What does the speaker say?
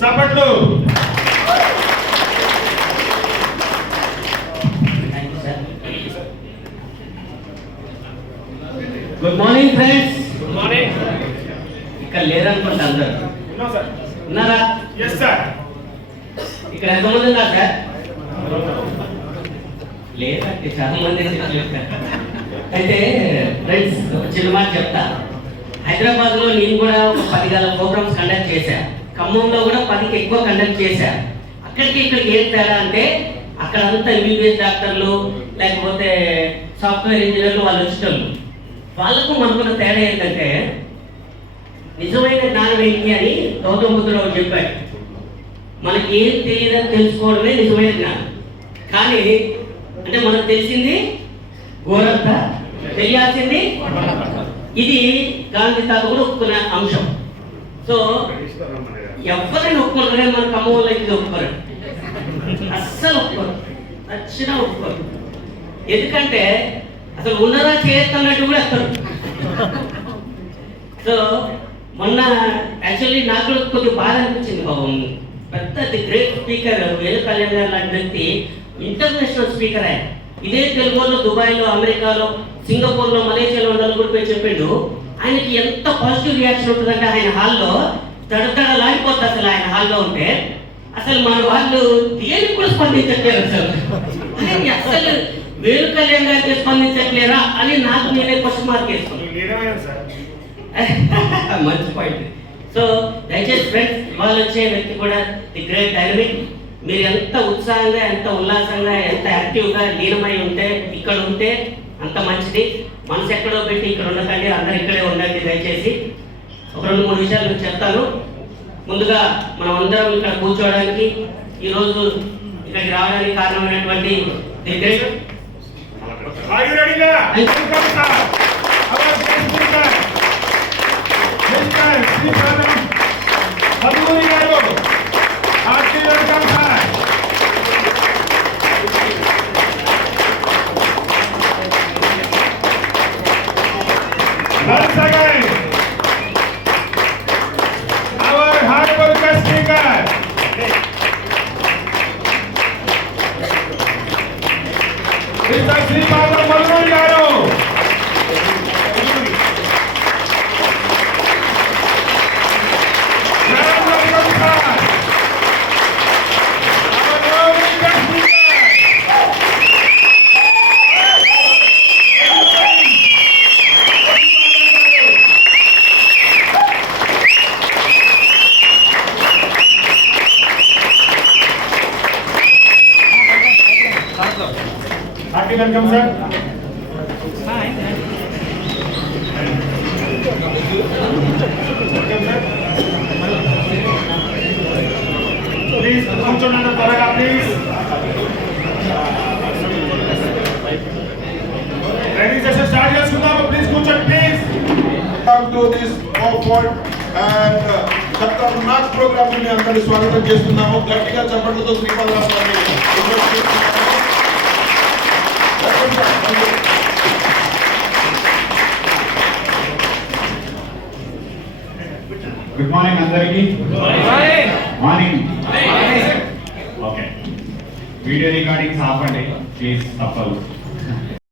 సపట్లు. Good morning friends. Good morning. ఇక్కడ లేరనుకుంటా అందరు. ఉన్నాం సార్. ఉన్నారా? Yes sir. ఇక్కడ ఎంతమంది ఉన్నారు సార్? లేదంటే చాలా మంది అయితే ఫ్రెండ్స్ చిన్న మాట చెప్తా. హైదరాబాద్ లో నేను కూడా ఒక 10 గల ప్రోగ్రామ్స్ కండక్ట్ చేశా. ఖమ్మంలో కూడా 10కి ఎక్కువ కండక్ట్ చేశా. అక్కడికి ఇక్కడికి ఏం తేడా అంటే అక్కడంతా ఎంబీబీఎస్ డాక్టర్లు లేకపోతే సాఫ్ట్వేర్ ఇంజనీర్లు వాళ్ళు వచ్చేటోళ్ళు. వాళ్ళకు మనకున్న తేడా ఏంటంటే నిజమైన జ్ఞానం ఏంటి అని గౌతమ బుద్ధుడు చెప్పాడు. మనకి ఏం తెలియదని తెలుసుకోవడమే నిజమైన జ్ఞానం. కానీ అంటే మనకు తెలిసింది ఘోరంత, తెలియాల్సింది ఇది గాంధీ తాత కూడా ఒప్పుకున్న అంశం. సో ఎవరిని ఒప్పుకోరు కానీ మన ఖమ్మంలో ఇది ఒప్పుకోరు, అస్సలు ఒప్పుకోరు, నచ్చినా ఒప్పుకోరు. ఎందుకంటే అసలు ఉన్నదా చేయొద్దన్నట్టు కూడా వస్తారు. సో మొన్న యాక్చువల్లీ నాకు కొద్దిగా బాధ అనిపించింది. బాబు పెద్ద గ్రేట్ స్పీకర్ వేలు కళ్యాణ్ గారు లాంటి వ్యక్తి, ఇంటర్నేషనల్ స్పీకర్ ఆయన. ఇదే తెలుగులో దుబాయ్లో, అమెరికాలో, సింగపూర్లో, మలేషియాలో నలుగురు పోయి చెప్పిండు. ఆయనకి ఎంత పాజిటివ్ రియాక్షన్ ఉంటుందంటే ఆయన హాల్లో తడతడలాగిపోతుంది. అసలు ఆయన హాల్లో ఉంటే అసలు మన వాళ్ళు దేనికి కూడా స్పందించట్లేదు. అసలు వేలు కళ్యాణ్ గారికి స్పందించట్లేరా అని నాకు నేనే క్వశ్చన్ మార్క్ వేసుకున్నాను. మంచి పాయింట్. సో దయచేసి ఫ్రెండ్స్, ఇవాళ వచ్చే వ్యక్తి కూడా ది గ్రేట్ డైనమిక్. మీరు ఎంత ఉత్సాహంగా, ఎంత ఉల్లాసంగా, ఎంత యాక్టివ్గా లీనమై ఉంటే, ఇక్కడ ఉంటే అంత మంచిది. మనసు ఎక్కడో పెట్టి ఇక్కడ ఉండకండి, అందరు ఇక్కడే ఉండండి. దయచేసి ఒక 2-3 విషయాలు మీకు చెప్తాను. ముందుగా మనం అందరం ఇక్కడ కూర్చోవడానికి, ఈరోజు ఇక్కడికి రావడానికి కారణమైనటువంటి the great Once again, our hard worker speaker, Mr. Sripada Maluri garu. Happy welcome, sir. Please, కూర్చోండి త్వరగా ప్లీజ్. రెడీ సెషన్ స్టార్ట్ చేసుకుందాము. ప్లీజ్ కూర్చోండి please. Come to this PowerPoint and chapter math program ని అందరి స్వాగతం చేస్తున్నాము. గట్టిగా చప్పట్లతో శ్రీపాదరావు గారిని గుడ్ మార్నింగ్ అందరికి. మార్నింగ్. ఓకే, వీడియో రికార్డింగ్స్ ఆపండి ప్లీజ్, తప్పదు.